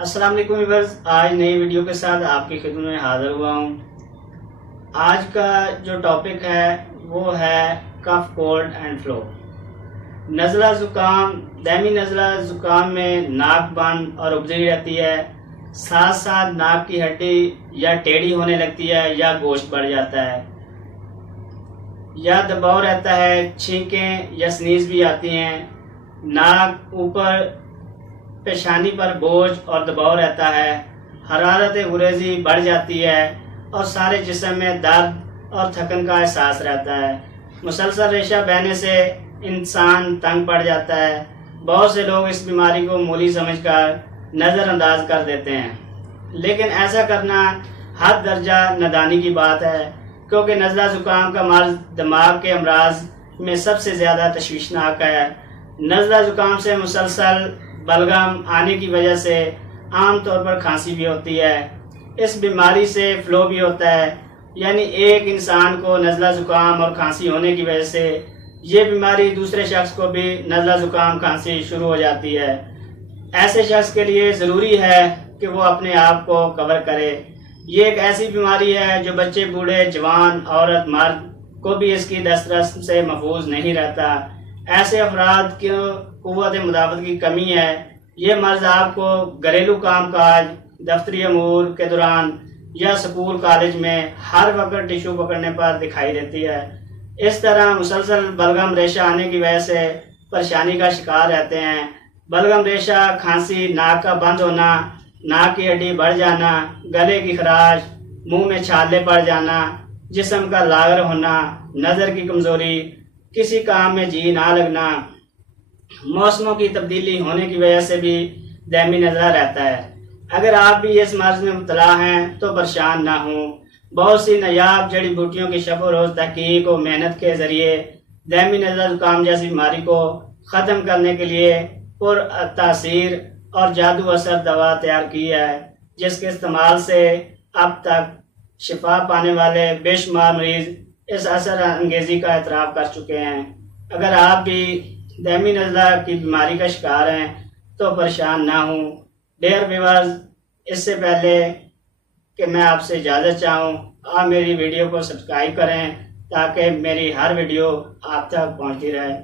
السلام علیکم ویورز، آج نئی ویڈیو کے ساتھ آپ کی خدمت میں حاضر ہوا ہوں۔ آج کا جو ٹاپک ہے وہ ہے کف، کولڈ اینڈ فلو۔ نزلہ زکام، دائمی نزلہ زکام میں ناک بند اور ابزری رہتی ہے، ساتھ ساتھ ناک کی ہڈی یا ٹیڑھی ہونے لگتی ہے یا گوشت بڑھ جاتا ہے یا دباؤ رہتا ہے، چھینکیں یا سنیز بھی آتی ہیں، ناک اوپر پیشانی پر بوجھ اور دباؤ رہتا ہے، حرارت غریزی بڑھ جاتی ہے اور سارے جسم میں درد اور تھکن کا احساس رہتا ہے۔ مسلسل ریشہ بہنے سے انسان تنگ پڑ جاتا ہے۔ بہت سے لوگ اس بیماری کو مولی سمجھ کر نظر انداز کر دیتے ہیں، لیکن ایسا کرنا حد درجہ نادانی کی بات ہے، کیونکہ نزلہ زکام کا مرض دماغ کے امراض میں سب سے زیادہ تشویشناک ہے۔ نزلہ زکام سے مسلسل بلغم آنے کی وجہ سے عام طور پر کھانسی بھی ہوتی ہے۔ اس بیماری سے فلو بھی ہوتا ہے، یعنی ایک انسان کو نزلہ زکام اور کھانسی ہونے کی وجہ سے یہ بیماری دوسرے شخص کو بھی نزلہ زکام کھانسی شروع ہو جاتی ہے۔ ایسے شخص کے لیے ضروری ہے کہ وہ اپنے آپ کو کور کرے۔ یہ ایک ایسی بیماری ہے جو بچے، بوڑھے، جوان، عورت، مرد کو بھی اس کی دسترس سے محفوظ نہیں رہتا۔ ایسے افراد کی قوت مدافعت کی کمی ہے۔ یہ مرض آپ کو گھریلو کام کاج، دفتری امور کے دوران یا سکول کالج میں ہر وقت ٹشو پکڑنے پر دکھائی دیتی ہے۔ اس طرح مسلسل بلغم ریشہ آنے کی وجہ سے پریشانی کا شکار رہتے ہیں۔ بلغم ریشہ، کھانسی، ناک کا بند ہونا، ناک کی ہڈی بڑھ جانا، گلے کی خراش، منہ میں چھالے پڑ جانا، جسم کا لاغر ہونا، نظر کی کمزوری، کسی کام میں جی نہ لگنا، موسموں کی تبدیلی ہونے کی وجہ سے بھی دائمی نزلہ رہتا ہے۔ اگر آپ بھی اس مرض میں مبتلا ہیں تو پریشان نہ ہوں۔ بہت سی نایاب جڑی بوٹیوں کی شب و روز تحقیق و محنت کے ذریعے دائمی نزلہ زکام جیسی بیماری کو ختم کرنے کے لیے پر تاثیر اور جادو اثر دوا تیار کی ہے، جس کے استعمال سے اب تک شفا پانے والے بے شمار مریض اس اثر انگیزی کا اعتراف کر چکے ہیں۔ اگر آپ بھی دائمی نزلہ کی بیماری کا شکار ہیں تو پریشان نہ ہوں۔ ڈیئر ویورز، اس سے پہلے کہ میں آپ سے اجازت چاہوں، آپ میری ویڈیو کو سبسکرائب کریں تاکہ میری ہر ویڈیو آپ تک پہنچتی رہے۔